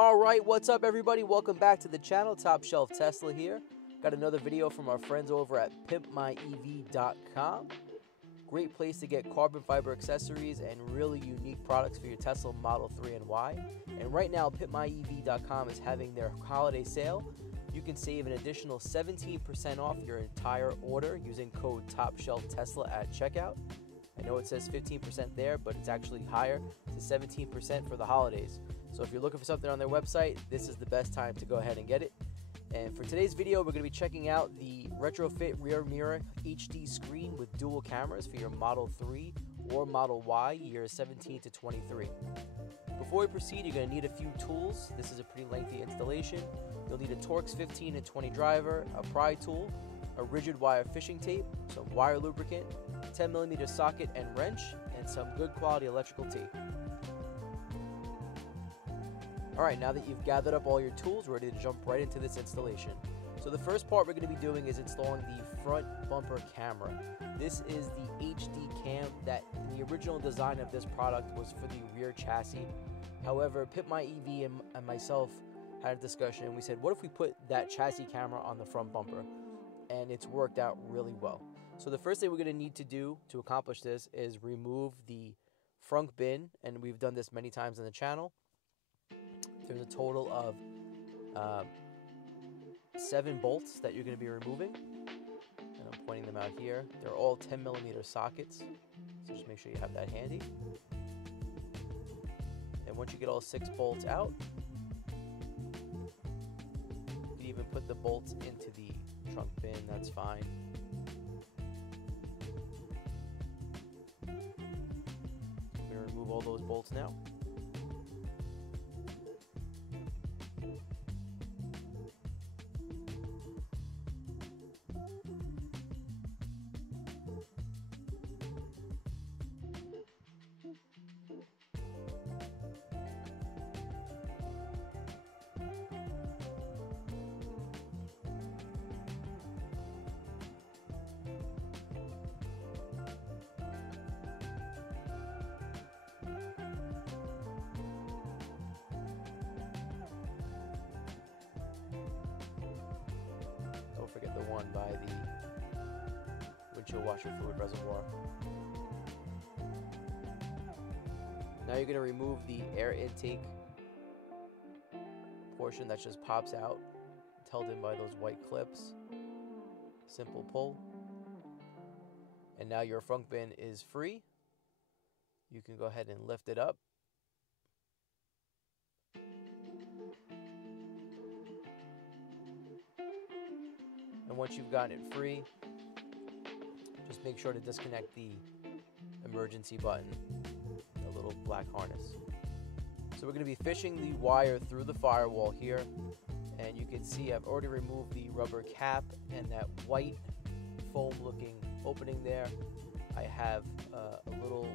Alright, what's up everybody? Welcome back to the channel. Top Shelf Tesla here. Got another video from our friends over at PimpMyEV.com. Great place to get carbon fiber accessories and really unique products for your Tesla Model 3 and Y. And right now, PimpMyEV.com is having their holiday sale. You can save an additional 17% off your entire order using code TOPSHELFTESLA at checkout. I know it says 15% there, but it's actually higher to 17% for the holidays. So if you're looking for something on their website, this is the best time to go ahead and get it. And for today's video, we're going to be checking out the Retrofit Rear Mirror HD screen with dual cameras for your Model 3 or Model Y, years 17 to 23. Before we proceed, you're going to need a few tools. This is a pretty lengthy installation. You'll need a Torx 15 and 20 driver, a pry tool, a rigid wire fishing tape, some wire lubricant, 10mm socket and wrench, and some good quality electrical tape. Alright, now that you've gathered up all your tools, we're ready to jump right into this installation. So the first part we're going to be doing is installing the front bumper camera. This is the HD cam that in the original design of this product was for the rear chassis. However, PimpMyEV and myself had a discussion and we said, what if we put that chassis camera on the front bumper? And it's worked out really well. So the first thing we're going to need to do to accomplish this is remove the front bin, and we've done this many times on the channel. There's a total of 7 bolts that you're going to be removing, and I'm pointing them out here. They're all 10mm sockets, so just make sure you have that handy. And once you get all 6 bolts out, you can even put the bolts into the trunk bin, that's fine. I'm going to remove all those bolts now. Don't forget the one by the windshield washer fluid reservoir. Now you're going to remove the air intake portion that just pops out. It's held in by those white clips. Simple pull. And now your front bin is free. You can go ahead and lift it up. And once you've gotten it free, just make sure to disconnect the emergency button, the little black harness. So we're going to be fishing the wire through the firewall here, and you can see I've already removed the rubber cap and that white foam looking opening there. I have a little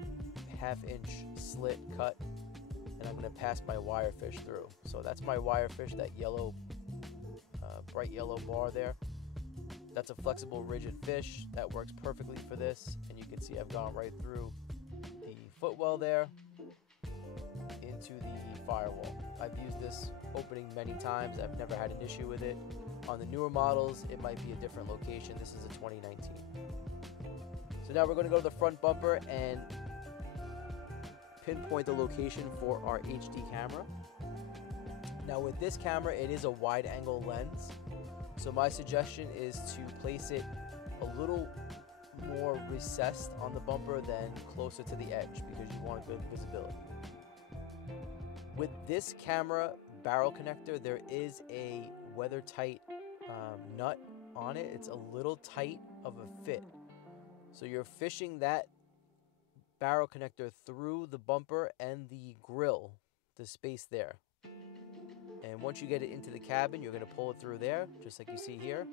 half-inch slit cut, and I'm going to pass my wire fish through. So that's my wire fish, that yellow, bright yellow bar there. That's a flexible rigid fish that works perfectly for this, and you can see I've gone right through the footwell there into the firewall. I've used this opening many times. I've never had an issue with it. On the newer models, it might be a different location. This is a 2019. So now we're going to go to the front bumper and pinpoint the location for our HD camera. Now with this camera, it is a wide angle lens. So my suggestion is to place it a little more recessed on the bumper than closer to the edge because you want good visibility. With this camera barrel connector, there is a weather tight nut on it. It's a little tight of a fit. So you're fishing that barrel connector through the bumper and the grill, the space there. And once you get it into the cabin, you're going to pull it through there, just like you see here.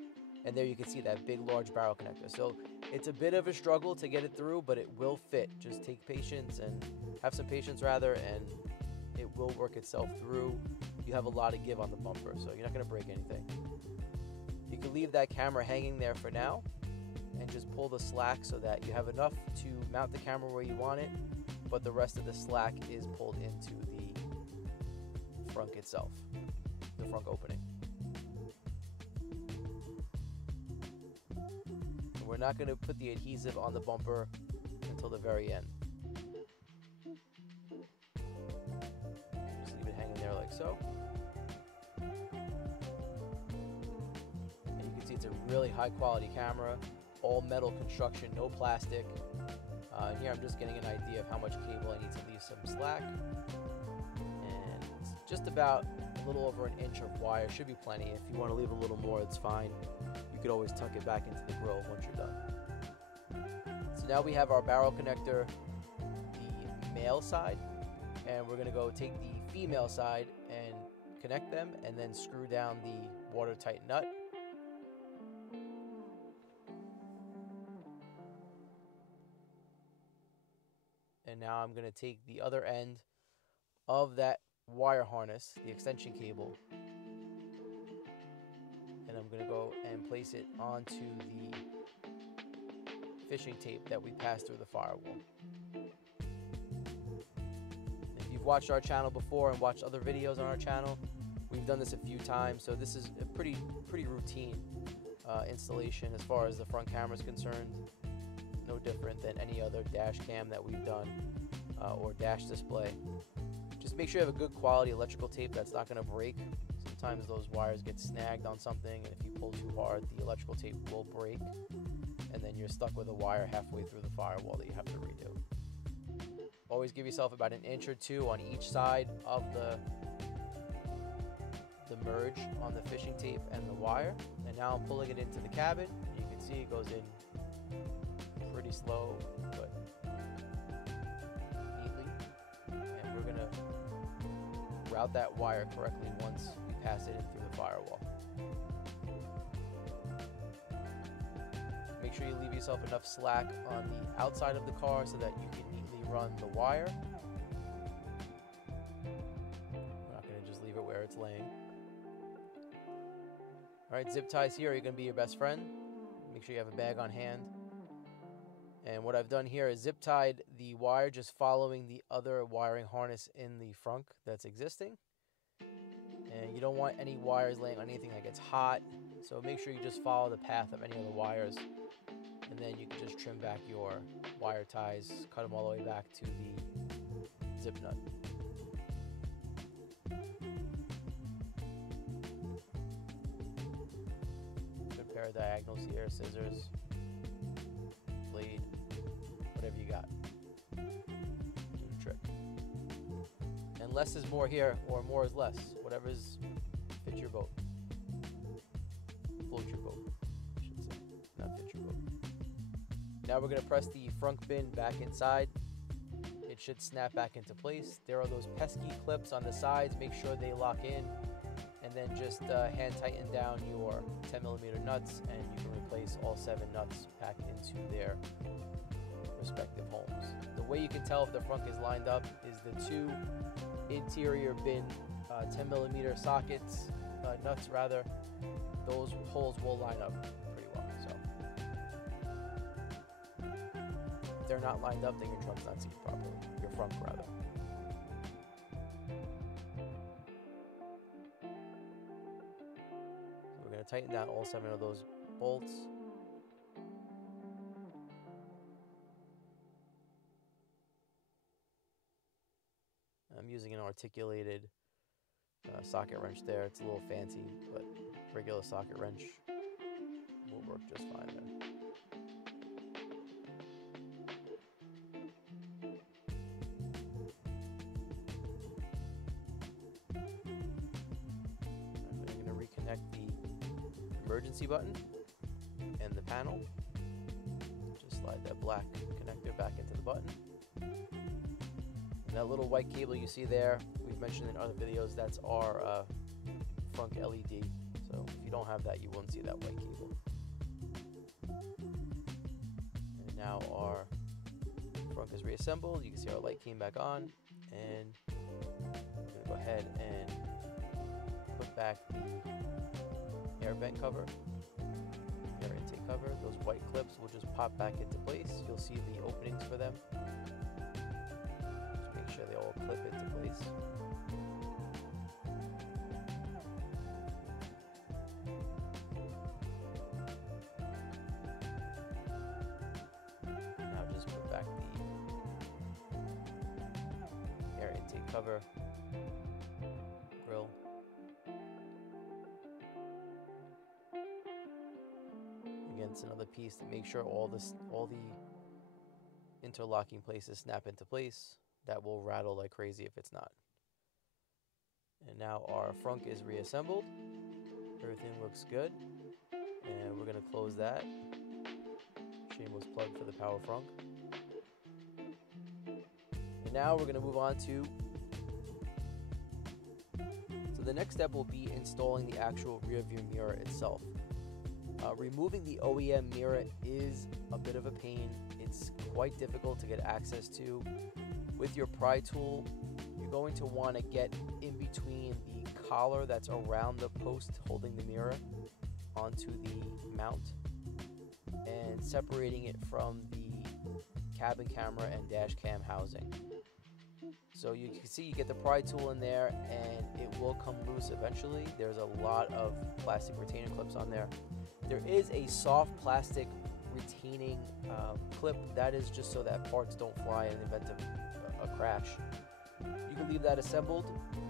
And there you can see that big, large barrel connector. So it's a bit of a struggle to get it through, but it will fit. Just take patience and have some patience rather, and it will work itself through. You have a lot of give on the bumper, so you're not going to break anything. You can leave that camera hanging there for now and just pull the slack so that you have enough to mount the camera where you want it, but the rest of the slack is pulled into the frunk itself, the frunk opening. And we're not going to put the adhesive on the bumper until the very end. Just leave it hanging there like so. And you can see it's a really high quality camera, all metal construction, no plastic. And here I'm just getting an idea of how much cable I need to leave some slack. And it's just about a little over an inch of wire, should be plenty. If you want to leave a little more, it's fine. You could always tuck it back into the grill once you're done. So now we have our barrel connector, the male side, and we're going to go take the female side and connect them and then screw down the watertight nut. And now I'm going to take the other end of that wire harness, the extension cable, and I'm going to go and place it onto the fishing tape that we passed through the firewall. If you've watched our channel before and watched other videos on our channel, we've done this a few times, so this is a pretty routine installation as far as the front camera is concerned. No different than any other dash cam that we've done or dash display. Just make sure you have a good quality electrical tape that's not going to break. Sometimes those wires get snagged on something, and if you pull too hard, the electrical tape will break, and then you're stuck with a wire halfway through the firewall that you have to redo. Always give yourself about an inch or two on each side of the merge on the fishing tape and the wire. And now I'm pulling it into the cabin. You can see it goes in pretty slow, but neatly. And we're gonna route that wire correctly once we pass it in through the firewall. Make sure you leave yourself enough slack on the outside of the car so that you can neatly run the wire. We're not gonna just leave it where it's laying. All right, zip ties here are gonna be your best friend. Make sure you have a bag on hand. And what I've done here is zip tied the wire just following the other wiring harness in the frunk that's existing. And you don't want any wires laying on anything that gets hot, so make sure you just follow the path of any of the wires, and then you can just trim back your wire ties, cut them all the way back to the zip nut. Good pair of diagonals here, scissors, blade, whatever you got. Do the trick. And less is more here, or more is less. Whatever's fits your boat. Float your boat, I should say. Not fit your boat. Now we're going to press the front bin back inside. It should snap back into place. There are those pesky clips on the sides. Make sure they lock in. And then just hand tighten down your 10mm nuts, and you can replace all 7 nuts back into their respective homes. The way you can tell if the front is lined up is the 2 interior bin 10mm sockets, nuts rather. Those holes will line up pretty well. So if they're not lined up, then your trunk's not seated properly. Your front rather. So we're going to tighten down all 7 of those bolts. I'm using an articulated socket wrench there. It's a little fancy, but regular socket wrench will work just fine there. I'm going to reconnect the emergency button and the panel. Just slide that black connector back into the button. That little white cable you see there, we've mentioned in other videos, that's our front LED. So if you don't have that, you won't see that white cable. And now our front is reassembled. You can see our light came back on. And I'm going to go ahead and put back the air vent cover, air intake cover. Those white clips will just pop back into place. You'll see the openings for them. Make sure they all clip into place. cover grill. Again, it's another piece to make sure all the interlocking places snap into place. That will rattle like crazy if it's not. And now our frunk is reassembled. Everything looks good. And we're going to close that. Shameless plug for the power frunk. And now we're going to move on to... So the next step will be installing the actual rear view mirror itself. Removing the OEM mirror is a bit of a pain. It's quite difficult to get access to. With your pry tool, you're going to want to get in between the collar that's around the post holding the mirror onto the mount and separating it from the cabin camera and dash cam housing. So you can see you get the pry tool in there and it will come loose eventually. There's a lot of plastic retainer clips on there. There is a soft plastic retaining clip that is just so that parts don't fly in the event of a crash. You can leave that assembled.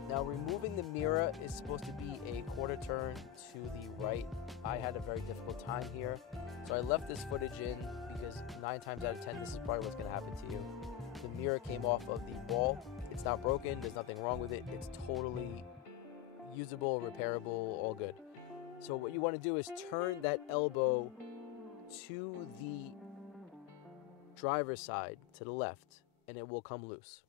Now removing the mirror is supposed to be a quarter turn to the right. I had a very difficult time here, so I left this footage in because 9 times out of 10 this is probably what's going to happen to you. The mirror came off of the wall. It's not broken, there's nothing wrong with it. It's totally usable, repairable, all good. So what you want to do is turn that elbow to the driver's side, to the left, and it will come loose.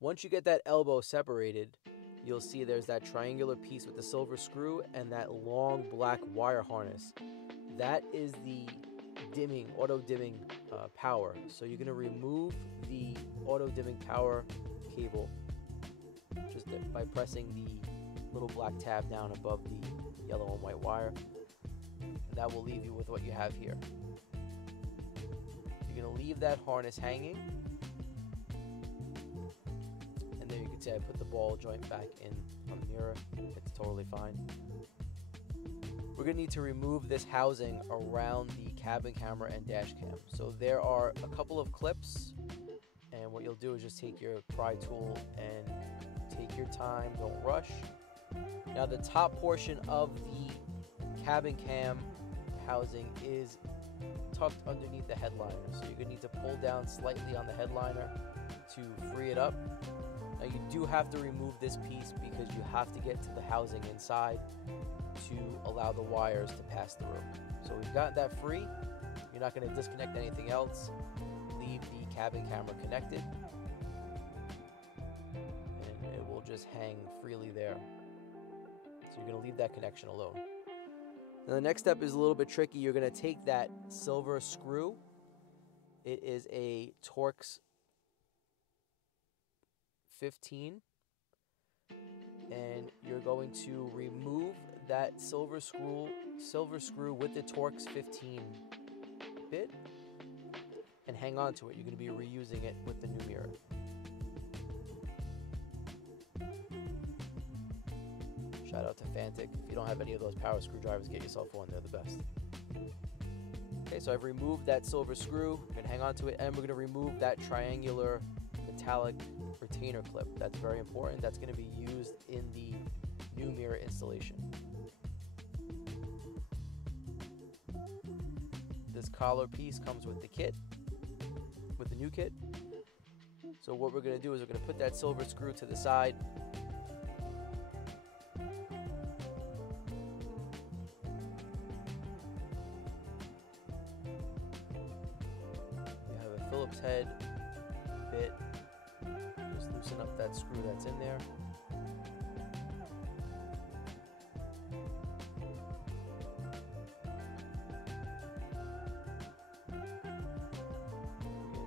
Once you get that elbow separated, you'll see there's that triangular piece with the silver screw and that long black wire harness. That is the dimming, auto dimming power. So you're going to remove the auto dimming power cable just by pressing the little black tab down above the yellow and white wire. And that will leave you with what you have here. You're going to leave that harness hanging. And there you can see I put the ball joint back in on the mirror. It's totally fine. We're going to need to remove this housing around the cabin camera and dash cam. So there are a couple of clips, and what you'll do is just take your pry tool and take your time, don't rush. Now the top portion of the cabin cam housing is tucked underneath the headliner. So you're going to need to pull down slightly on the headliner to free it up. Now you do have to remove this piece because you have to get to the housing inside to allow the wires to pass through. So we've got that free. You're not going to disconnect anything else. Leave the cabin camera connected. And it will just hang freely there. So you're going to leave that connection alone. Now the next step is a little bit tricky. You're going to take that silver screw. It is a Torx 15. And you're going to remove that silver screw with the Torx 15 bit and hang on to it. You're going to be reusing it with the new mirror. Shout out to Fantic. If you don't have any of those power screwdrivers, get yourself one. They're the best. Okay, so I've removed that silver screw. I'm going to hang on to it, and we're going to remove that triangular metallic retainer clip. That's very important. That's going to be used in the new mirror installation. This collar piece comes with the kit, with the new kit. So what we're going to do is we're going to put that silver screw to the side. We have a Phillips head bit. Just loosen up that screw that's in there.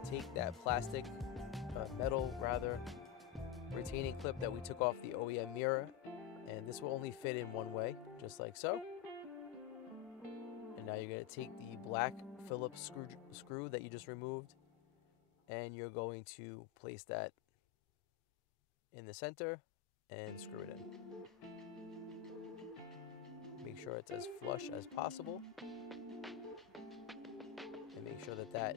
Take that plastic, metal rather, retaining clip that we took off the OEM mirror, and this will only fit in one way, just like so. And now you're going to take the black Phillips screw that you just removed, and you're going to place that in the center and screw it in. Make sure it's as flush as possible, and make sure that that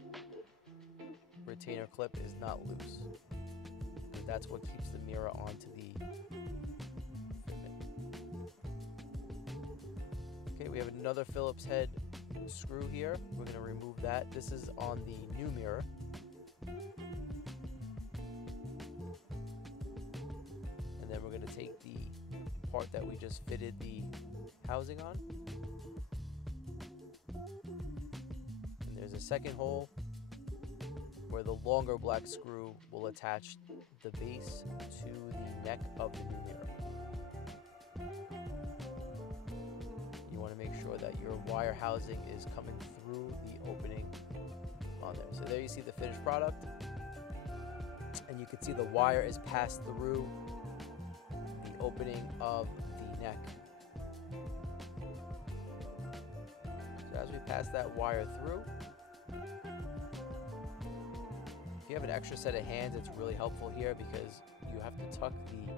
retainer clip is not loose. That's what keeps the mirror onto the fitment. Okay, we have another Phillips head screw here. We're going to remove that. This is on the new mirror. And then we're going to take the part that we just fitted the housing on. And there's a second hole where the longer black screw will attach the base to the neck of the new mirror. You want to make sure that your wire housing is coming through the opening on there. So there you see the finished product, and you can see the wire is passed through the opening of the neck. So as we pass that wire through, if you have an extra set of hands, it's really helpful here because you have to tuck the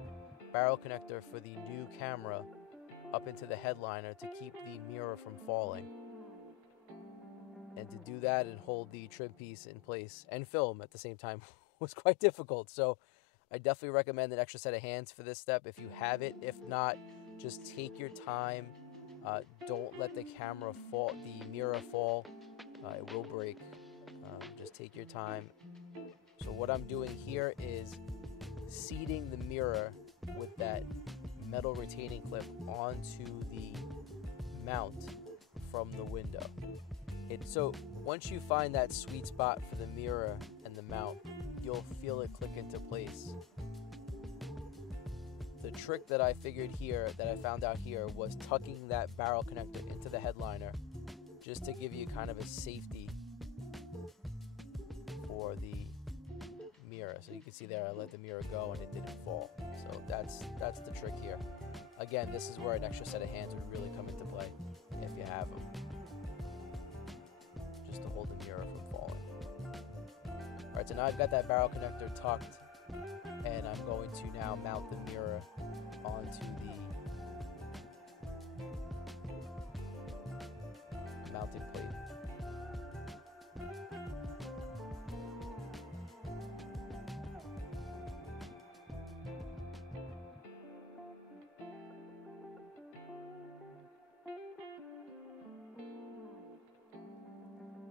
barrel connector for the new camera up into the headliner to keep the mirror from falling. And to do that and hold the trim piece in place and film at the same time was quite difficult. So I definitely recommend an extra set of hands for this step if you have it. If not, just take your time. Don't let the camera fall, the mirror fall. It will break. Just take your time. So what I'm doing here is seating the mirror with that metal retaining clip onto the mount from the window. So once you find that sweet spot for the mirror and the mount, you'll feel it click into place. The trick that I figured here, that I found out here, was tucking that barrel connector into the headliner just to give you kind of a safety for the mirror. So you can see there I let the mirror go and it didn't fall. So that's the trick here. Again, this is where an extra set of hands would really come into play if you have them, just to hold the mirror from falling. Alright, so now I've got that barrel connector tucked, and I'm going to now mount the mirror onto the mounting plate.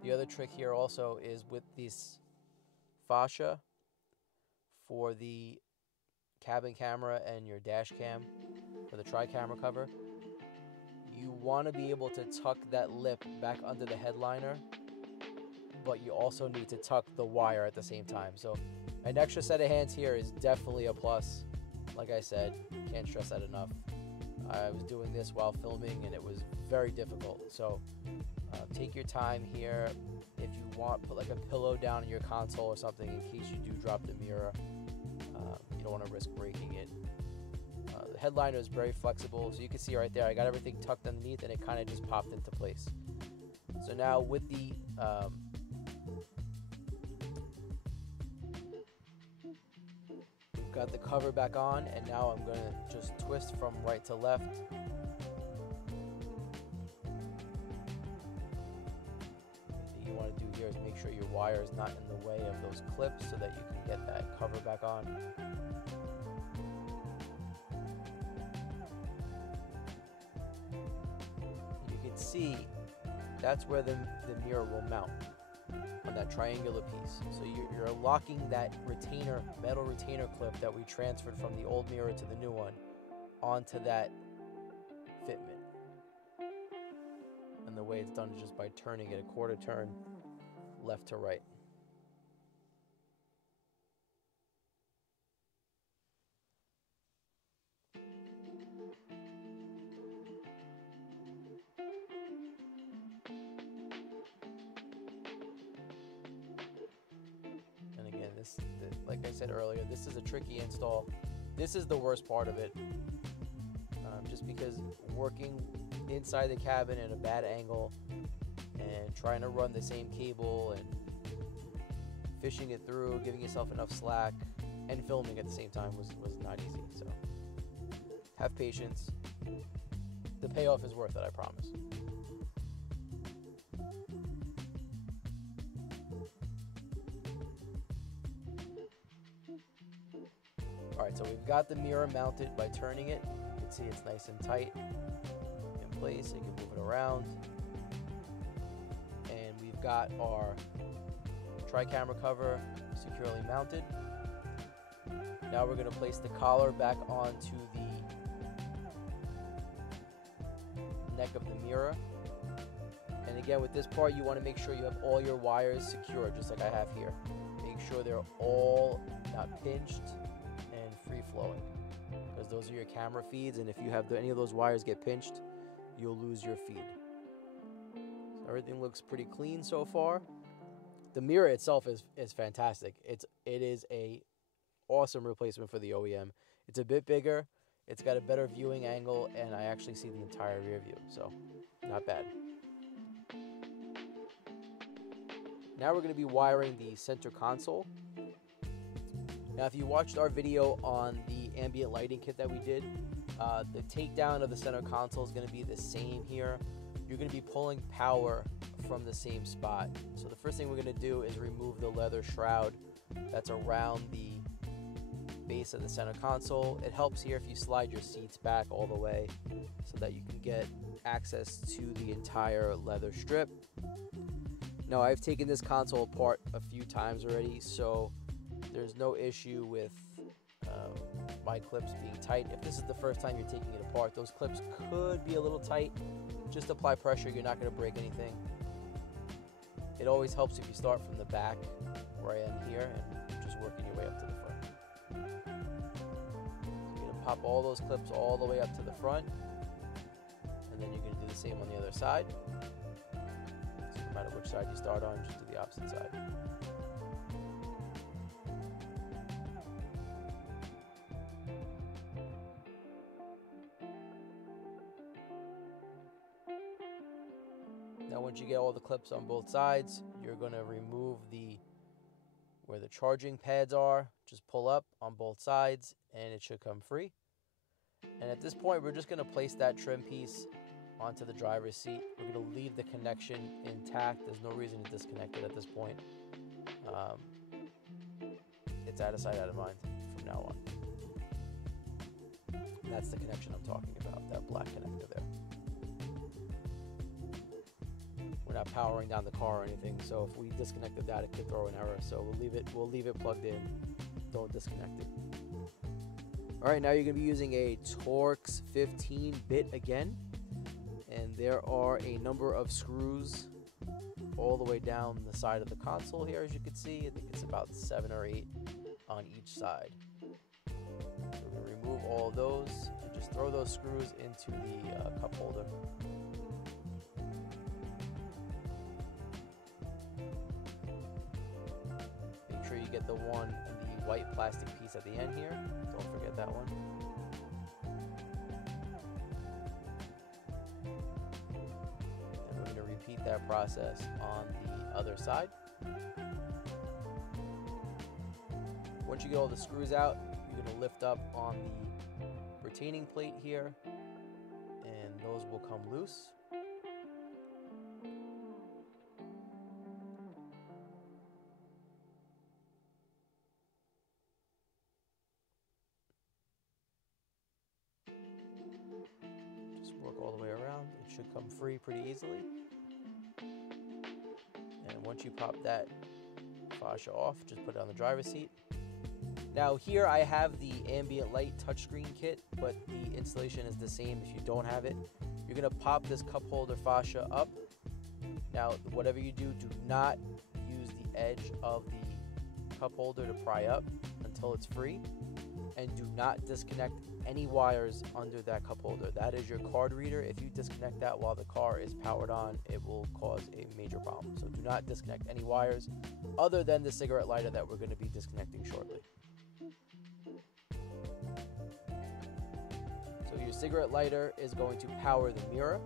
The other trick here also is with this fascia for the cabin camera and your dash cam for the tri-camera cover. You want to be able to tuck that lip back under the headliner, but you also need to tuck the wire at the same time. So an extra set of hands here is definitely a plus. Like I said, can't stress that enough. I was doing this while filming and it was very difficult. So take your time here. If you want, put like a pillow down in your console or something in case you do drop the mirror. You don't want to risk breaking it. The headliner is very flexible, so you can see right there I got everything tucked underneath and it kind of just popped into place. So now with the we've got the cover back on, and now I'm going to just twist from right to left. Anything you want to do here is make sure your wire is not in the way of those clips so that you can get that cover back on. You can see that's where the mirror will mount on that triangular piece. So you're locking that retainer, metal retainer clip that we transferred from the old mirror to the new one onto that fitment. And the way it's done is just by turning it a quarter turn left to right. And again, like I said earlier, this is a tricky install. This is the worst part of it, just because working inside the cabin at a bad angle and trying to run the same cable and fishing it through, giving yourself enough slack, and filming at the same time was not easy. So have patience. The payoff is worth it, I promise. Alright, so we've got the mirror mounted by turning it. You can see it's nice and tight in place, so you can move it around. And we've got our tri-camera cover securely mounted. Now we're going to place the collar back onto the neck of the mirror. And again, with this part, you want to make sure you have all your wires secure, just like I have here. Make sure they're all not pinched and free flowing, because those are your camera feeds, and if you have any of those wires get pinched, you'll lose your feed. So everything looks pretty clean so far. The mirror itself is fantastic. It is a awesome replacement for the OEM. It's a bit bigger, it's got a better viewing angle, and I actually see the entire rear view, so not bad. Now we're going to be wiring the center console. Now if you watched our video on the ambient lighting kit that we did, the takedown of the center console is going to be the same here. You're going to be pulling power from the same spot. So the first thing we're going to do is remove the leather shroud that's around the base of the center console. It helps here if you slide your seats back all the way so that you can get access to the entire leather strip. Now I've taken this console apart a few times already, so there's no issue with my clips being tight. If this is the first time you're taking it apart, those clips could be a little tight. Just apply pressure, you're not going to break anything. It always helps if you start from the back, where I am here, and just working your way up to the front. So you're going to pop all those clips all the way up to the front, and then you're going to do the same on the other side. So no matter which side you start on, just do the opposite side. Now once you get all the clips on both sides, you're going to remove where the charging pads are. Just pull up on both sides and it should come free. And at this point, we're just going to place that trim piece onto the driver's seat. We're going to leave the connection intact. There's no reason to disconnect it at this point. It's out of sight, out of mind from now on. And that's the connection I'm talking about, that black connector there. We're not powering down the car or anything, so if we disconnected that, it could throw an error. So we'll leave it plugged in. Don't disconnect it. All right, now you're going to be using a Torx 15-bit again, and there are a number of screws all the way down the side of the console here, as you can see. I think it's about 7 or 8 on each side. So we're going to remove all of those and just throw those screws into the cup holder. Make sure you get the one in the white plastic piece at the end here. Don't forget that one. And we're going to repeat that process on the other side. Once you get all the screws out, you're going to lift up on the retaining plate here, and those will come loose. Just work all the way around. It should come free pretty easily. And once you pop that fascia off, just put it on the driver's seat. Now here I have the ambient light touchscreen kit, but the installation is the same if you don't have it. You're going to pop this cup holder fascia up. Now whatever you do, do not use the edge of the cup holder to pry up until it's free. And do not disconnect any wires under that cup holder. That is your card reader. If you disconnect that while the car is powered on, it will cause a major problem. So do not disconnect any wires other than the cigarette lighter that we're going to be disconnecting shortly. So your cigarette lighter is going to power the mirror.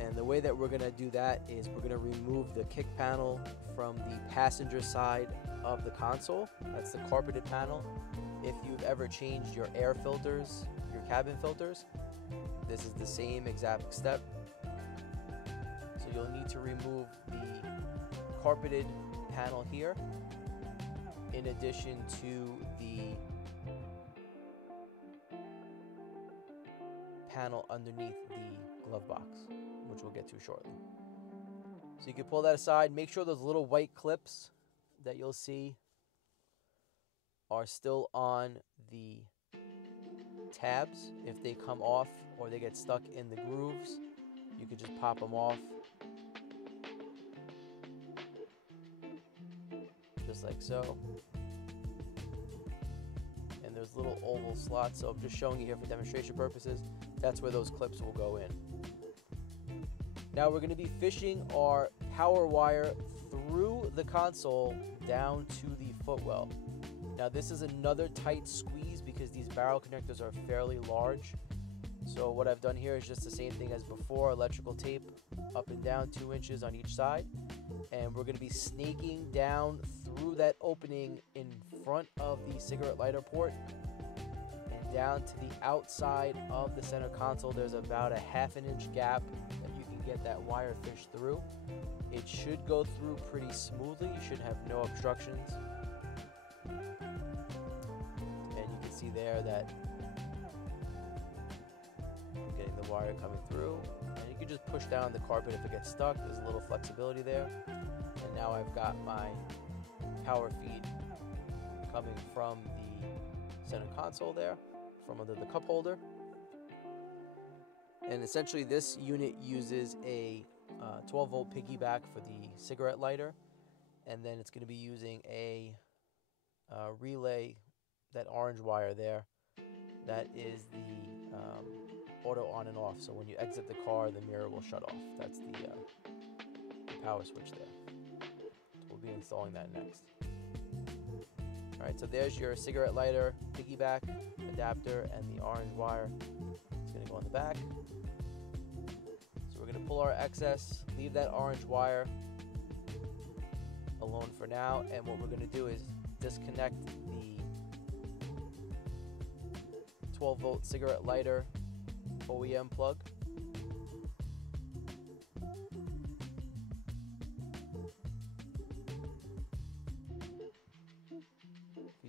And the way that we're going to do that is we're going to remove the kick panel from the passenger side of the console. That's the carpeted panel. If you've ever changed your air filters, your cabin filters, this is the same exact step. So you'll need to remove the carpeted panel here. in addition to the panel underneath the glove box, which we'll get to shortly. So you can pull that aside. Make sure those little white clips that you'll see are still on the tabs. If they come off or they get stuck in the grooves, you can just pop them off, just like so. And there's little oval slots, so I'm just showing you here for demonstration purposes. That's where those clips will go in. Now we're going to be fishing our power wire through the console down to the footwell. Now this is another tight squeeze because these barrel connectors are fairly large. So what I've done here is just the same thing as before, electrical tape up and down 2 inches on each side. And we're going to be snaking down through that opening in front of the cigarette lighter port and down to the outside of the center console. There's about a ½ inch gap that you can get that wire fished through. It should go through pretty smoothly. You should have no obstructions. And you can see there that I'm getting the wire coming through. And you can just push down the carpet if it gets stuck. There's a little flexibility there. And now I've got my power feed coming from the center console there, from under the cup holder. And essentially this unit uses a 12 volt piggyback for the cigarette lighter, and then it's going to be using a relay, that orange wire there, that is the auto on and off. So when you exit the car, the mirror will shut off. That's the power switch there. We'll be installing that next. Alright, so there's your cigarette lighter piggyback adapter and the orange wire. It's going to go on the back. So we're going to pull our excess, leave that orange wire alone for now, and what we're going to do is disconnect the 12 volt cigarette lighter OEM plug.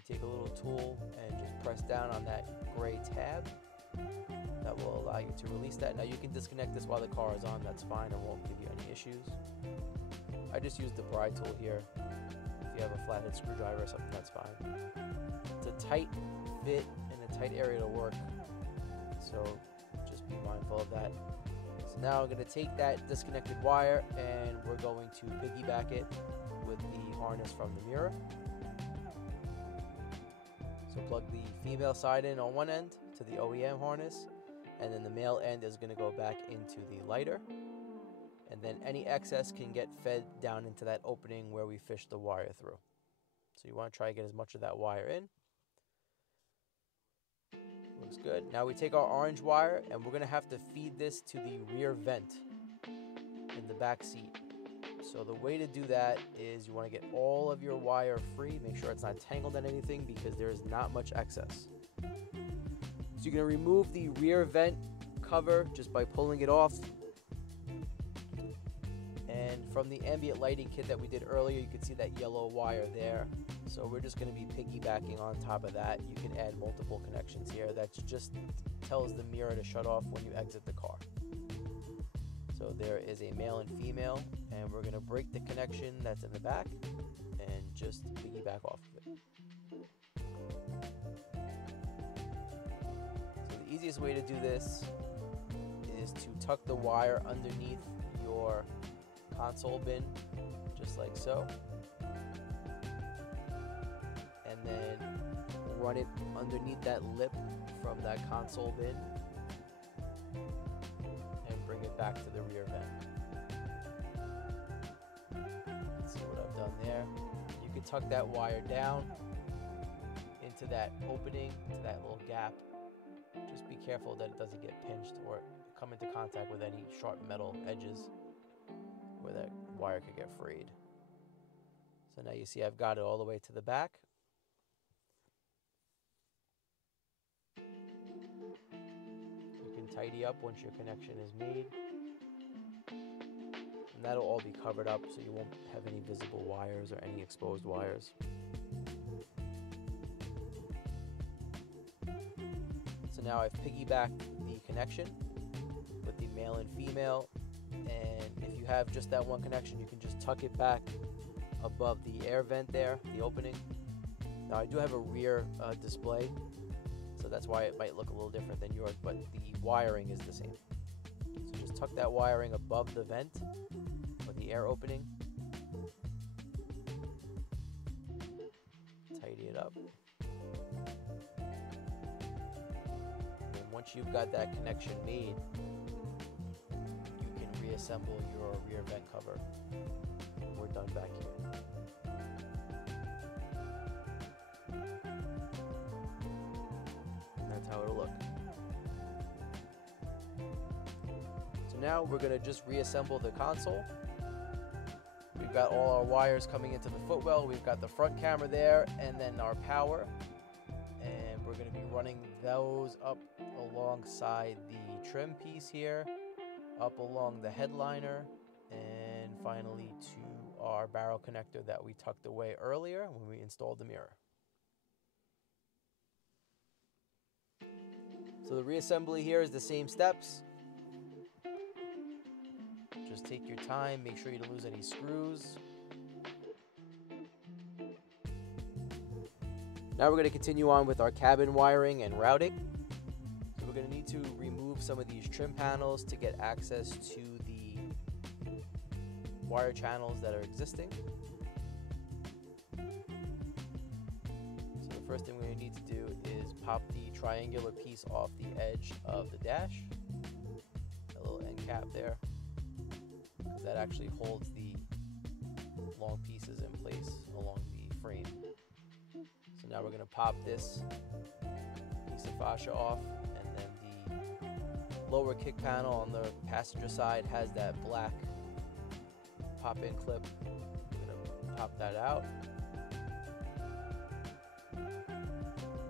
Take a little tool and just press down on that gray tab. That will allow you to release that. Now you can disconnect this while the car is on, that's fine, it won't give you any issues. I just used the pry tool here. If you have a flathead screwdriver or something, that's fine. It's a tight fit and a tight area to work, so just be mindful of that. So now I'm going to take that disconnected wire and we're going to piggyback it with the harness from the mirror. So plug the female side in on one end to the OEM harness, and then the male end is going to go back into the lighter, and then any excess can get fed down into that opening where we fish the wire through. So you want to try to get as much of that wire in. Looks good. Now we take our orange wire and we're going to have to feed this to the rear vent in the back seat. So the way to do that is you want to get all of your wire free. Make sure it's not tangled in anything because there is not much excess. So you're going to remove the rear vent cover just by pulling it off. And from the ambient lighting kit that we did earlier, you can see that yellow wire there. So we're just going to be piggybacking on top of that. You can add multiple connections here. That just tells the mirror to shut off when you exit the car. So there is a male and female, and we're going to break the connection that's in the back and just piggyback off of it. So the easiest way to do this is to tuck the wire underneath your console bin, just like so, and then run it underneath that lip from that console bin and bring it back to the rear vent. Let's see what I've done there. You can tuck that wire down into that opening, into that little gap. Just be careful that it doesn't get pinched or come into contact with any sharp metal edges where that wire could get frayed. So now you see I've got it all the way to the back. You can tidy up once your connection is made. And that'll all be covered up so you won't have any visible wires or any exposed wires. now I've piggybacked the connection with the male and female, and if you have just that one connection, you can just tuck it back above the air vent there, the opening. Now I do have a rear display, so that's why it might look a little different than yours, but the wiring is the same. So just tuck that wiring above the vent or the air opening. Tidy it up. And once you've got that connection made, you can reassemble your rear vent cover. We're done back here. And that's how it'll look. So now we're going to just reassemble the console. We've got all our wires coming into the footwell. We've got the front camera there, and then our power. And we're going to be running those up alongside the trim piece here, up along the headliner, and finally to our barrel connector that we tucked away earlier when we installed the mirror. So the reassembly here is the same steps. Just take your time, make sure you don't lose any screws. Now we're going to continue on with our cabin wiring and routing. So we're going to need to remove some of these trim panels to get access to the wire channels that are existing. So the first thing we're going to need to do is pop the triangular piece off the edge of the dash. A little end cap there, because that actually holds the long pieces in place along the frame. So now we're going to pop this piece of fascia off, and then the lower kick panel on the passenger side has that black pop-in clip. We're going to pop that out.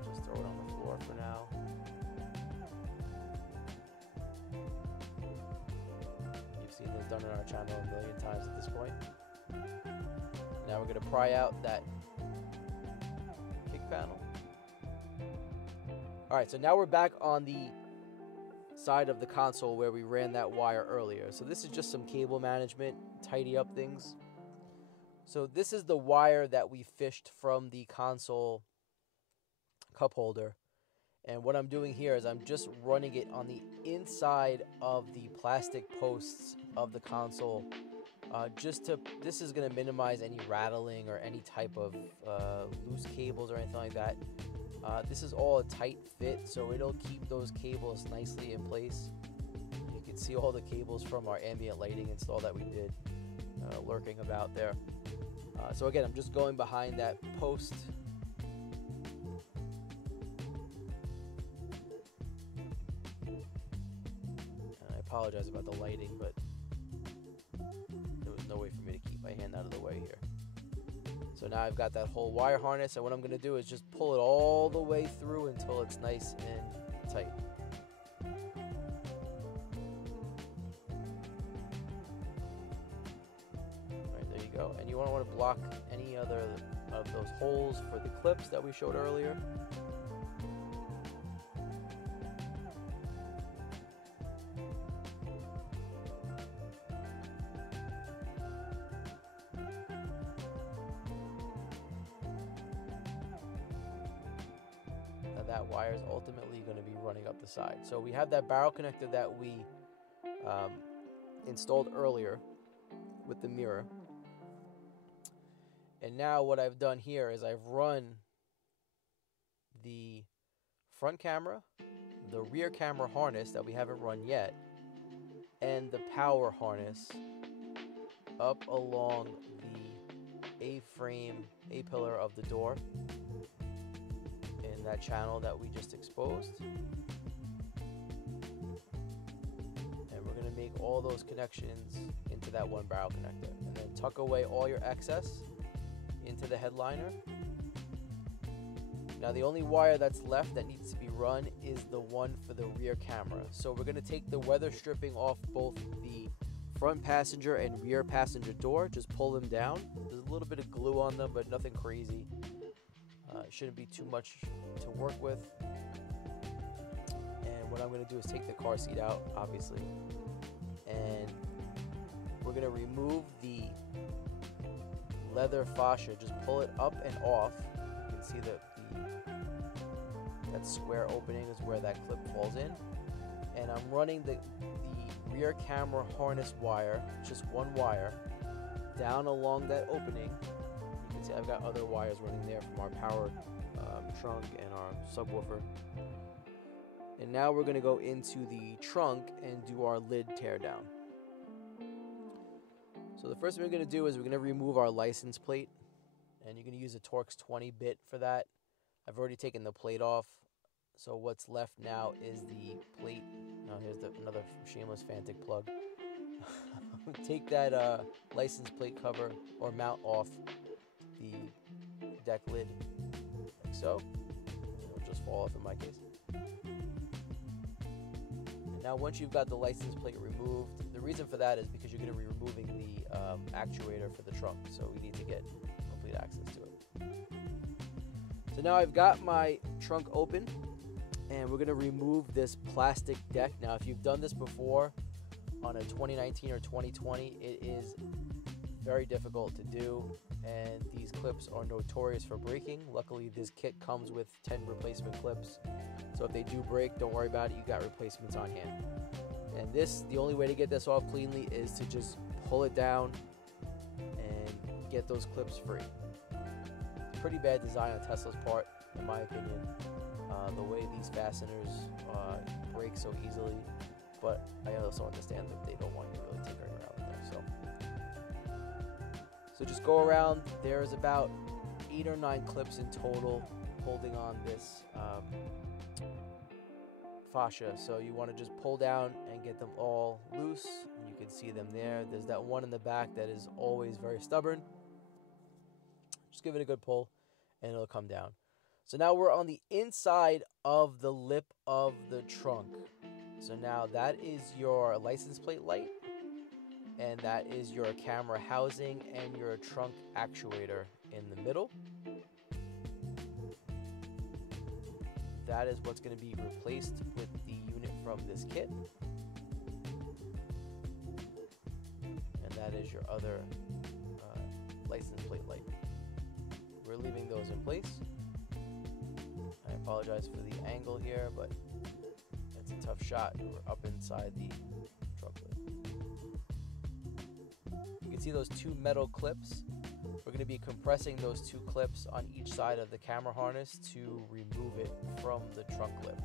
Just throw it on the floor for now. You've seen this done on our channel a million times at this point. Now we're going to pry out that kick panel. Alright, so now we're back on the side of the console where we ran that wire earlier. So this is just some cable management, tidy up things. So this is the wire that we fished from the console cup holder. And what I'm doing here is I'm just running it on the inside of the plastic posts of the console. This is going to minimize any rattling or any type of loose cables or anything like that. This is all a tight fit, so it'll keep those cables nicely in place. You can see all the cables from our ambient lighting install that we did lurking about there. So again, I'm just going behind that post. And I apologize about the lighting, but there was no way for me to keep my hand out of the way here. So now I've got that whole wire harness, and what I'm going to do is just pull it all the way through until it's nice and tight. Alright, there you go. And you want to block any other of those holes for the clips that we showed earlier. That wire is ultimately going to be running up the side. So we have that barrel connector that we installed earlier with the mirror. And now what I've done here is I've run the front camera, the rear camera harness that we haven't run yet, and the power harness up along the A-frame, A-pillar of the door, in that channel that we just exposed. And we're going to make all those connections into that one barrel connector, and then tuck away all your excess into the headliner. Now the only wire that's left that needs to be run is the one for the rear camera. So we're going to take the weather stripping off both the front passenger and rear passenger door. Just pull them down. There's a little bit of glue on them, but nothing crazy. Shouldn't be too much to work with. what I'm going to do is take the car seat out, obviously, and we're going to remove the leather fascia. Just pull it up and off. You can see that square opening is where that clip falls in. And I'm running the rear camera harness wire, just one wire, down along that opening. You can see I've got other wires running there from our power trunk and our subwoofer. And now we're going to go into the trunk and do our lid tear down. So the first thing we're going to do is we're going to remove our license plate, and you're going to use a Torx 20 bit for that. I've already taken the plate off, so what's left now is the plate. Now here's another shameless Fantic plug. Take that license plate cover or mount off the deck lid, like so. It'll just fall off in my case. And now once you've got the license plate removed, the reason for that is because you're going to be removing the actuator for the trunk, so we need to get complete access to it. So now I've got my trunk open, and we're going to remove this plastic deck. Now if you've done this before on a 2019 or 2020, it is very difficult to do, and these clips are notorious for breaking. Luckily this kit comes with 10 replacement clips, so if they do break, don't worry about it, you got replacements on hand. And the only way to get this off cleanly is to just pull it down and get those clips free. Pretty bad design on Tesla's part, in my opinion, the way these fasteners break so easily, but I also understand that they don't want you really tinkering around with there. So just go around. There's about 8 or 9 clips in total holding on this fascia, so you want to just pull down and get them all loose. You can see them there. There's that one in the back that is always very stubborn. Just give it a good pull and it'll come down. So now we're on the inside of the lip of the trunk. So now that is your license plate light, and that is your camera housing and your trunk actuator in the middle. That is what's going to be replaced with the unit from this kit. And that is your other license plate light. We're leaving those in place. I apologize for the angle here, but it's a tough shot. We're up inside the trunk lid. You can see those 2 metal clips. We're going to be compressing those 2 clips on each side of the camera harness to remove it from the trunk lip.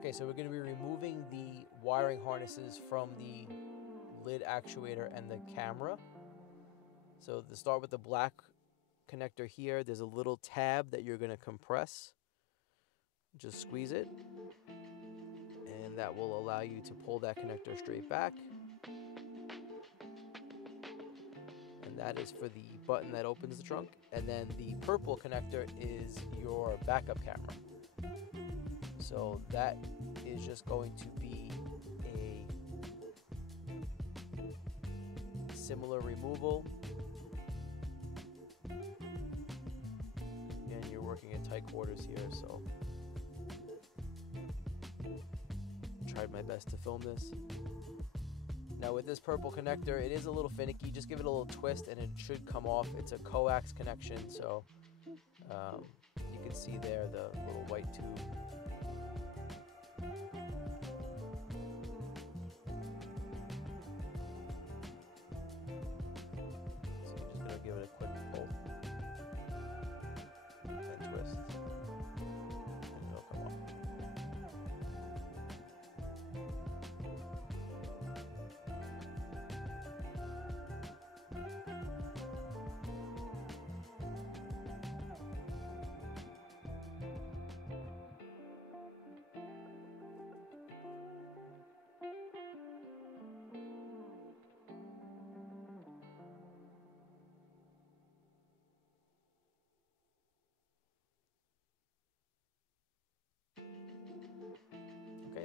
Okay, so we're going to be removing the wiring harnesses from the lid actuator and the camera. So to start with the black connector here, there's a little tab that you're going to compress. Just squeeze it, and that will allow you to pull that connector straight back. And that is for the button that opens the trunk. And then the purple connector is your backup camera. So that is just going to be a similar removal. And you're working in tight quarters here, so tried my best to film this. Now with this purple connector, it is a little finicky. Just give it a little twist and it should come off. It's a coax connection, so you can see there the little white tube. Give it a quick pull and twist, and it'll come off.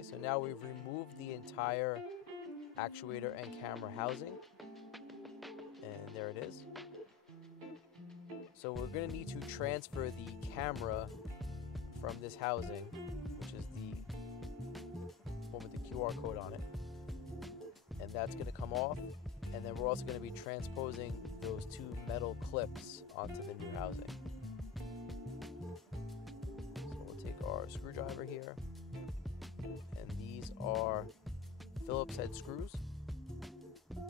so now we've removed the entire actuator and camera housing, and there it is. So we're going to need to transfer the camera from this housing, which is the one with the QR code on it, and that's going to come off, and then we're also going to be transposing those two metal clips onto the new housing. So we'll take our screwdriver here, and these are Phillips head screws. I'm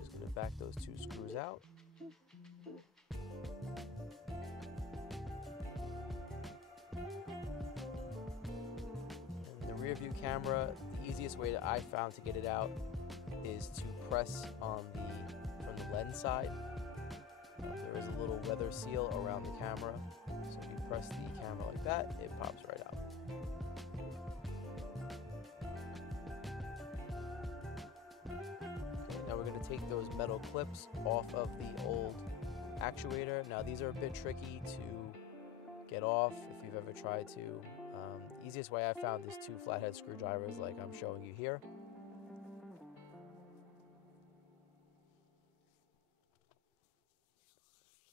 just going to back those two screws out. And the rear view camera, the easiest way that I found to get it out is to press on from the lens side. There is a little weather seal around the camera, so if you press the camera like that, it pops right out. Okay, now we're going to take those metal clips off of the old actuator. Now these are a bit tricky to get off if you've ever tried to. The easiest way I found is two flathead screwdrivers like I'm showing you here.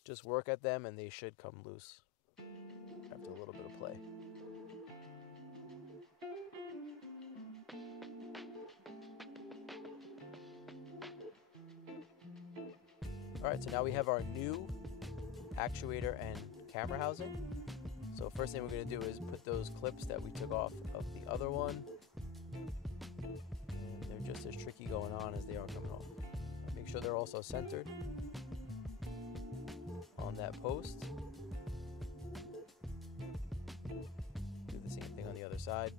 Just work at them and they should come loose after a little bit of play. Alright, so now we have our new actuator and camera housing. So first thing we're going to do is put those clips that we took off of the other one. And they're just as tricky going on as they are coming off. Make sure they're also centered on that post. Do the same thing on the other side.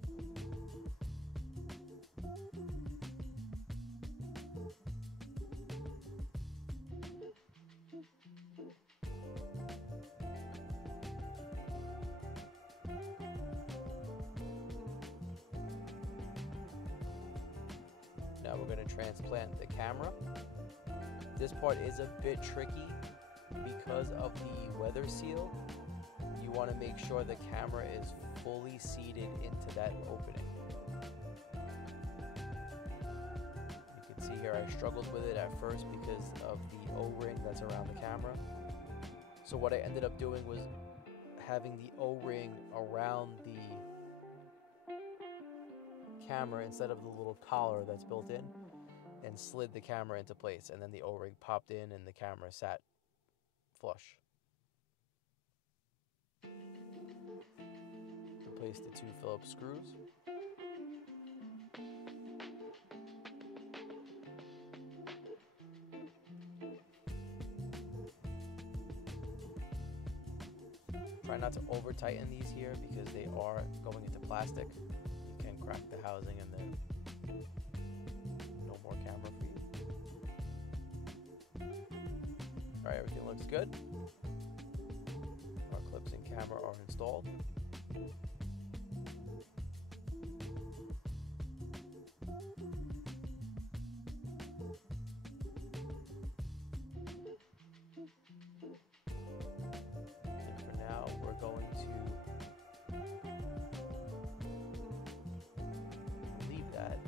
Now we're going to transplant the camera. This part is a bit tricky because of the weather seal. You want to make sure the camera is fully seated into that opening. You can see here I struggled with it at first because of the O-ring that's around the camera. So what I ended up doing was having the O-ring around the camera instead of the little collar that's built in, and slid the camera into place, and then the O-ring popped in and the camera sat flush. Replace the two Phillips screws. Try not to over tighten these here because they are going into plastic. You can crack the housing and then no more camera for you. Alright, everything looks good. Our clips and camera are installed. And for now, we're going to leave that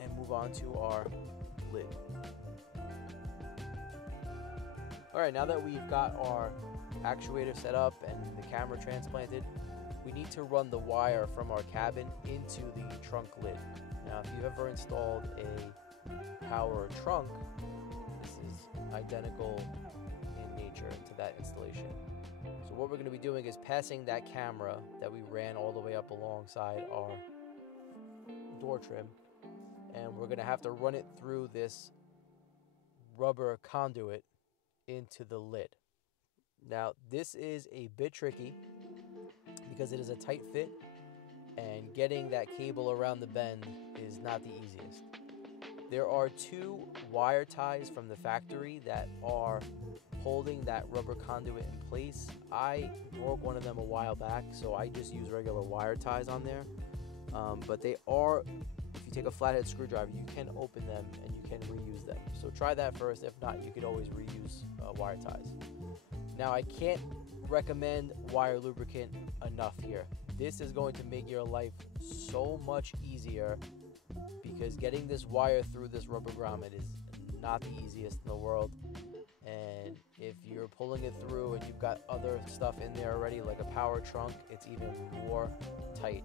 and move on to our lid. Alright, now that we've got our actuator set up and the camera transplanted, we need to run the wire from our cabin into the trunk lid. Now, if you've ever installed a power trunk, this is identical in nature to that installation. So what we're going to be doing is passing that camera that we ran all the way up alongside our door trim, and we're going to have to run it through this rubber conduit into the lid. Now, this is a bit tricky because it is a tight fit, and getting that cable around the bend is not the easiest. There are two wire ties from the factory that are holding that rubber conduit in place. I broke one of them a while back, so I just use regular wire ties on there. But they are, if you take a flathead screwdriver, you can open them and you can reuse them. So try that first. If not, you could always reuse wire ties. Now, I can't recommend wire lubricant enough here. This is going to make your life so much easier, because getting this wire through this rubber grommet is not the easiest in the world. And if you're pulling it through and you've got other stuff in there already, like a power trunk, it's even more tight.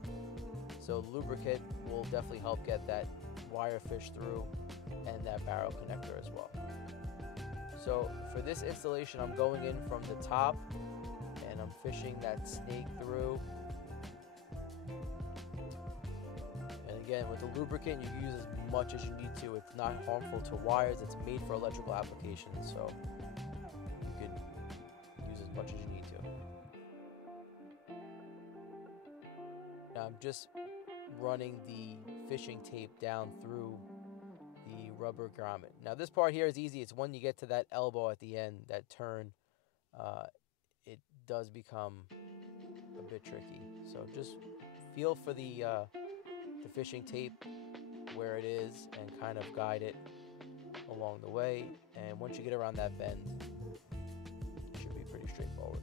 So lubricant will definitely help get that wire fish through and that barrel connector as well. So for this installation, I'm going in from the top and I'm fishing that snake through. And again, with the lubricant, you can use as much as you need to. It's not harmful to wires. It's made for electrical applications, so you can use as much as you need to. Now I'm just running the fishing tape down through the rubber grommet. Now this part here is easy. It's when you get to that elbow at the end, that turn, it does become a bit tricky. So just feel for the fishing tape where it is and kind of guide it along the way. And once you get around that bend, it should be pretty straightforward.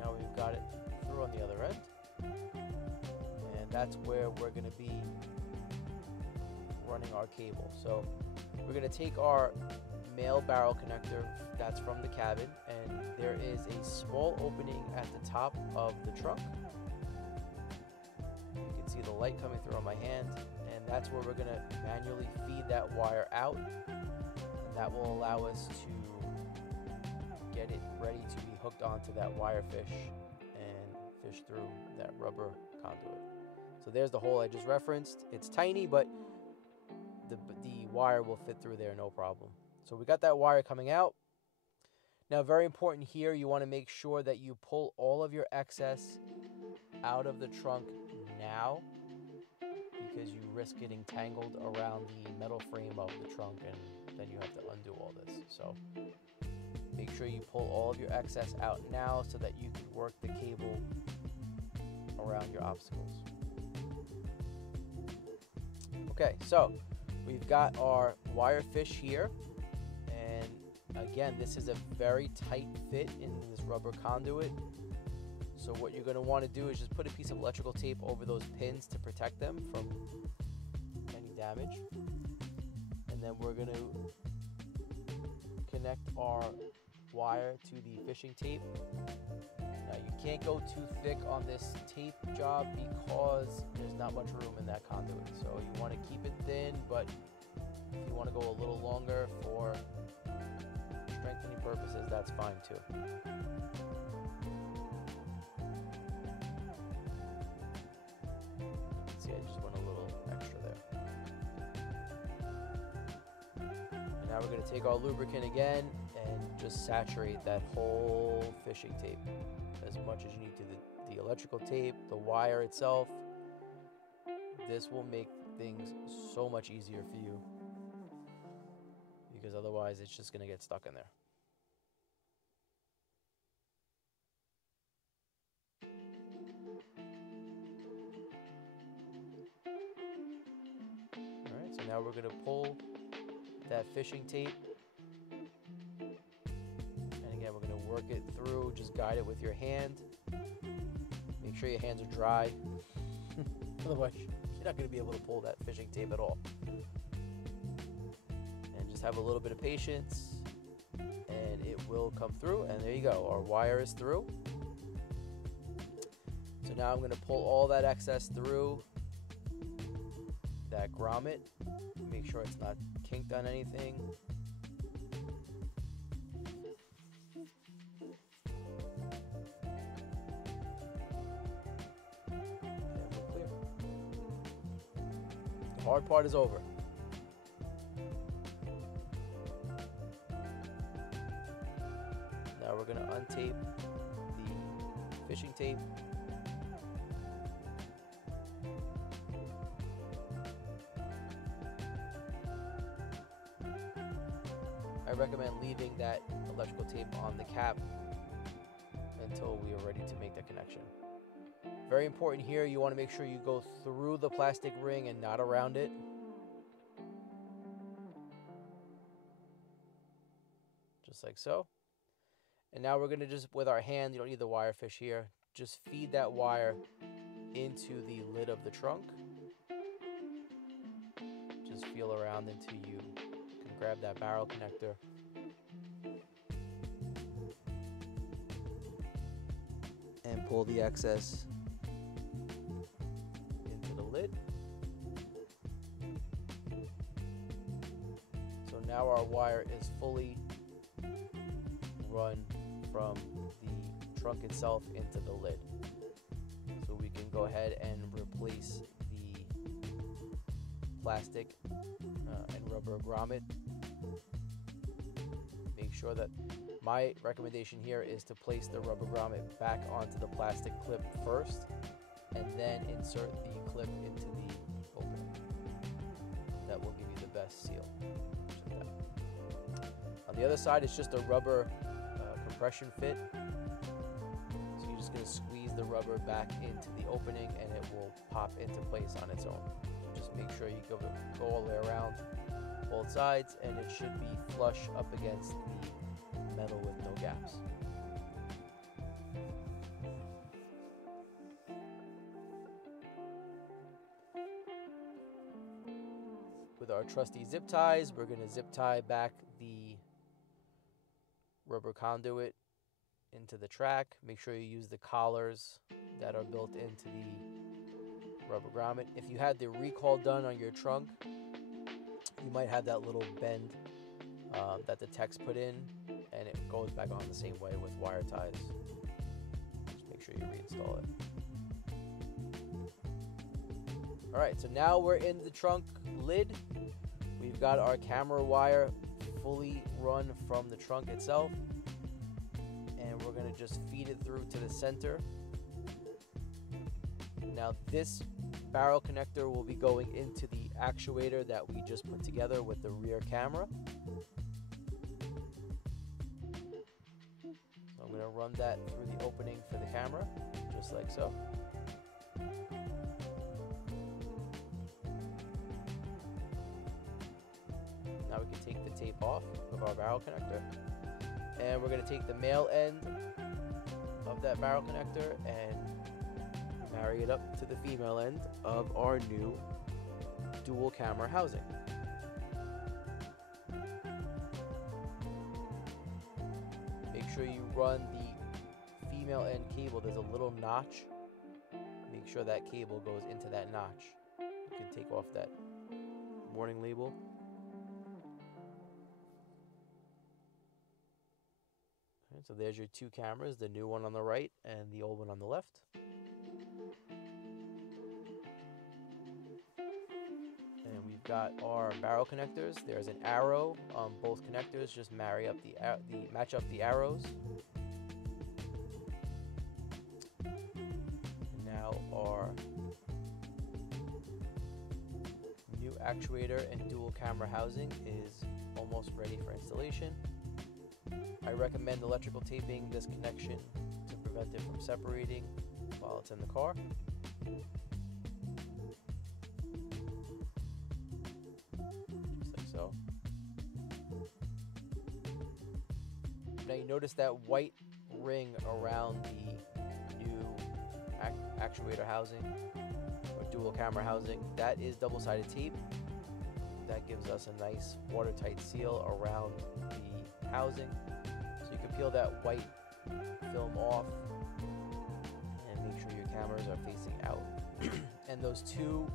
Now we've got it through on the other end, and that's where we're going to be running our cable. So we're going to take our male barrel connector that's from the cabin, and there is a small opening at the top of the trunk. You can see the light coming through on my hand, and that's where we're going to manually feed that wire out, and that will allow us to get it ready to be hooked onto that wire fish and fish through that rubber conduit. So there's the hole I just referenced. It's tiny, but the wire will fit through there no problem. So we got that wire coming out. Now, very important here, you want to make sure that you pull all of your excess out of the trunk now, because you risk getting tangled around the metal frame of the trunk, and then you have to undo all this. So make sure you pull all of your excess out now so that you can work the cable around your obstacles. Okay, so we've got our wire fish here, and again, this is a very tight fit in this rubber conduit. So what you're going to want to do is just put a piece of electrical tape over those pins to protect them from any damage. And then we're going to connect our wire to the fishing tape. Now you can't go too thick on this tape job because there's not much room in that conduit. So you want to keep it thin, but if you want to go a little longer for strengthening purposes, that's fine too. See, I just went a little extra there. And now we're going to take our lubricant again and just saturate that whole fishing tape as much as you need to. The electrical tape, the wire itself. This will make things so much easier for you, because otherwise it's just going to get stuck in there. Alright, so now we're going to pull that fishing tape. And again, we're going to work it through, just guide it with your hand. Make sure your hands are dry. Otherwise, you're not going to be able to pull that fishing tape at all. And just have a little bit of patience, and it will come through. And there you go. Our wire is through. So now I'm going to pull all that excess through that grommet. Make sure it's not kinked on anything. The hard part is over. Now we're going to untape the fishing tape. I recommend leaving that electrical tape on the cap until we are ready to make the connection. Very important here, you want to make sure you go through the plastic ring and not around it. Just like so. And now we're going to just, with our hand, you don't need the wire fish here, just feed that wire into the lid of the trunk. Just feel around until you can grab that barrel connector. And pull the excess into the lid. So now our wire is fully run from the trunk itself into the lid. So we can go ahead and replace the plastic and rubber grommet. Make sure that my recommendation here is to place the rubber grommet back onto the plastic clip first and then insert the clip into the opening. That will give you the best seal. On the other side, it's just a rubber compression fit. So you're just going to squeeze the rubber back into the opening and it will pop into place on its own. So just make sure you go all the way around both sides and it should be flush up against the metal with no gaps. With our trusty zip ties, we're going to zip tie back the rubber conduit into the track. Make sure you use the collars that are built into the rubber grommet. If you had the recall done on your trunk, you might have that little bend that the techs put in, and it goes back on the same way with wire ties. Just make sure you reinstall it. Alright, so now we're in the trunk lid. We've got our camera wire fully run from the trunk itself, and we're going to just feed it through to the center. Now this barrel connector will be going into the actuator that we just put together with the rear camera. So I'm going to run that through the opening for the camera, just like so. Now we can take the tape off of our barrel connector, and we're going to take the male end of that barrel connector and marry it up to the female end of our new dual camera housing. Make sure you run the female end cable. There's a little notch. Make sure that cable goes into that notch. You can take off that warning label. Okay, so there's your two cameras, the new one on the right and the old one on the left. And we've got our barrel connectors. There's an arrow on both connectors. Just match up the arrows. And now our new actuator and dual camera housing is almost ready for installation. I recommend electrical taping this connection to prevent it from separating while it's in the car. Just like so. Now you notice that white ring around the new actuator housing or dual camera housing. That is double-sided tape. That gives us a nice watertight seal around the housing. So you can peel that white film off and make sure your cameras are facing out. And those two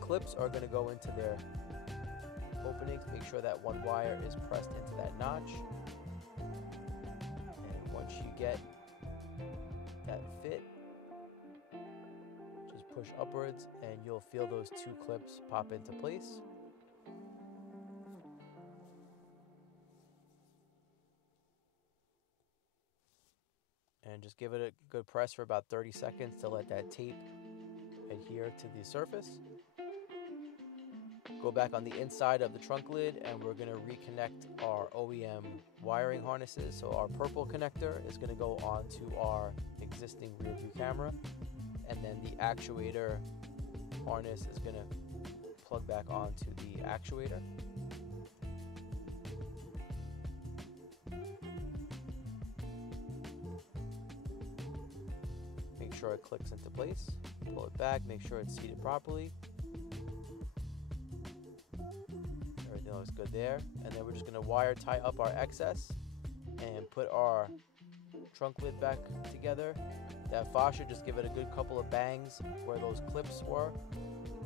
clips are going to go into their openings. Make sure that one wire is pressed into that notch. And once you get that fit, just push upwards and you'll feel those two clips pop into place. And just Just give it a good press for about 30 seconds to let that tape adhere to the surface. Go back on the inside of the trunk lid, and we're going to reconnect our OEM wiring harnesses. So our purple connector is going to go onto our existing rear view camera, and then the actuator harness is going to plug back onto the actuator. Make sure it clicks into place. Pull it back, make sure it's seated properly. Everything looks good there. And then we're just going to wire tie up our excess and put our trunk lid back together. That fascia, just give it a good couple of bangs where those clips were.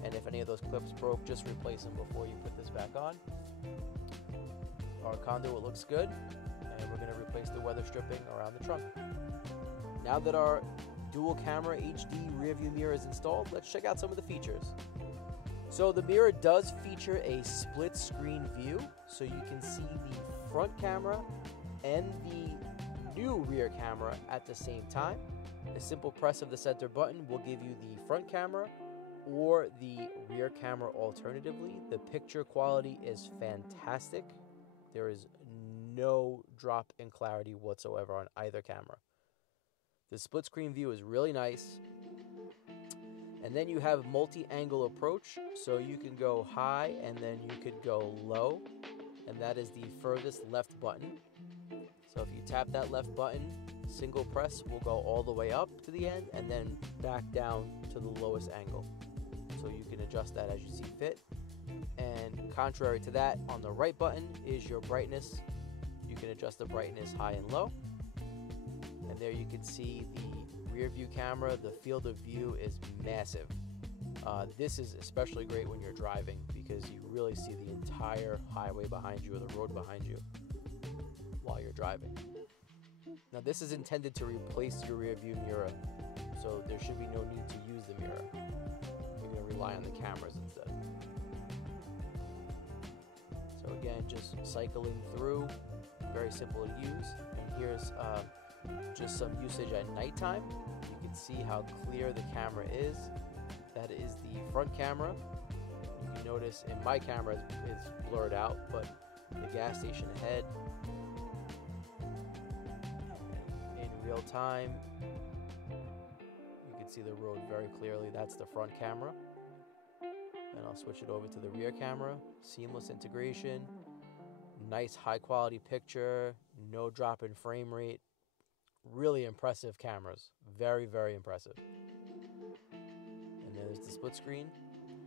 And if any of those clips broke, just replace them before you put this back on. Our conduit looks good, and we're going to replace the weather stripping around the trunk. Now that our dual camera HD rear view mirror is installed, let's check out some of the features. So the mirror does feature a split screen view, so you can see the front camera and the new rear camera at the same time. A simple press of the center button will give you the front camera or the rear camera alternatively. The picture quality is fantastic. There is no drop in clarity whatsoever on either camera. The split screen view is really nice. And then you have multi-angle approach, so you can go high and then you could go low, and that is the furthest left button. So if you tap that left button, single press will go all the way up to the end and then back down to the lowest angle. So you can adjust that as you see fit. And contrary to that, on the right button is your brightness. You can adjust the brightness high and low. And there you can see the rear view camera. The field of view is massive. This is especially great when you're driving because you really see the entire highway behind you or the road behind you while you're driving. Now this is intended to replace your rear view mirror, so there should be no need to use the mirror. You're going to rely on the cameras instead. So again, just cycling through, very simple to use. And here's just some usage at nighttime. You can see how clear the camera is. That is the front camera. You can notice in my camera it's blurred out, but the gas station ahead, in real time, you can see the road very clearly. That's the front camera. And I'll switch it over to the rear camera. Seamless integration, nice high quality picture, no drop in frame rate. Really impressive cameras. Very, very impressive. And there's the split screen.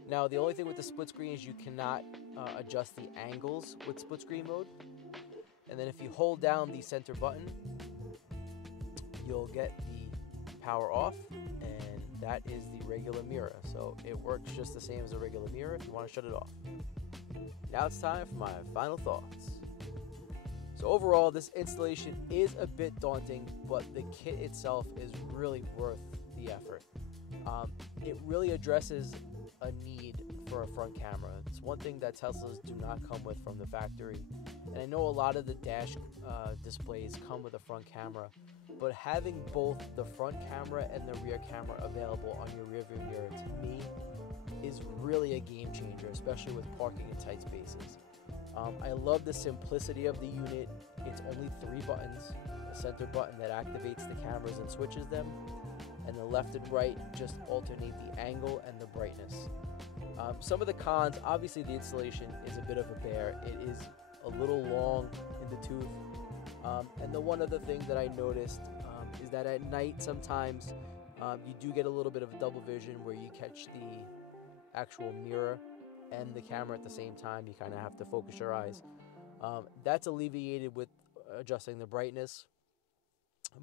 Now, the only thing with the split screen is you cannot adjust the angles with split screen mode. And then if you hold down the center button, you'll get the power off, and that is the regular mirror. So it works just the same as a regular mirror if you want to shut it off. Now it's time for my final thoughts. So overall, this installation is a bit daunting, but the kit itself is really worth the effort. It really addresses a need for a front camera. It's one thing that Teslas do not come with from the factory. And I know a lot of the dash displays come with a front camera, but having both the front camera and the rear camera available on your rear view mirror, to me, is really a game changer, especially with parking in tight spaces. I love the simplicity of the unit. It's only 3 buttons: the center button that activates the cameras and switches them, and the left and right just alternate the angle and the brightness. Some of the cons, obviously the installation is a bit of a bear. It is a little long in the tooth. And the one other thing that I noticed is that at night sometimes you do get a little bit of a double vision where you catch the actual mirror and the camera at the same time. You kind of have to focus your eyes. That's alleviated with adjusting the brightness.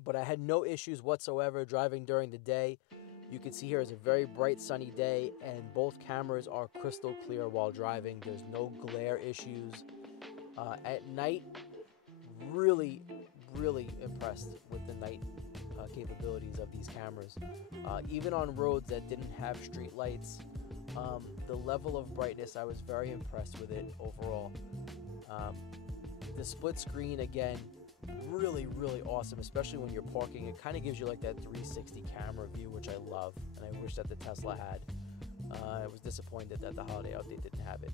But I had no issues whatsoever driving during the day. You can see here is a very bright sunny day, and both cameras are crystal clear while driving. There's no glare issues. At night, really impressed with the night capabilities of these cameras. Even on roads that didn't have street lights, the level of brightness, I was very impressed with it overall. The split screen, again, really, really awesome, especially when you're parking. It kind of gives you like that 360 camera view, which I love, and I wish that the Tesla had. I was disappointed that the holiday update didn't have it.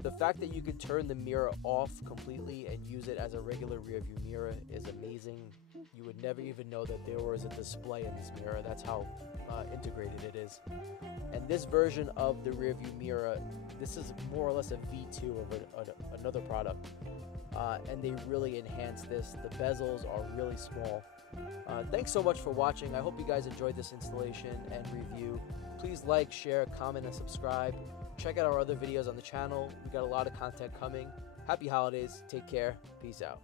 The fact that you could turn the mirror off completely and use it as a regular rear view mirror is amazing. You would never even know that there was a display in this mirror. That's how integrated it is. And this version of the rear view mirror, this is more or less a V2 of another product. And they really enhance this. The bezels are really small. Thanks so much for watching. I hope you guys enjoyed this installation and review. Please like, share, comment, and subscribe. Check out our other videos on the channel. We got a lot of content coming. Happy holidays. Take care. Peace out.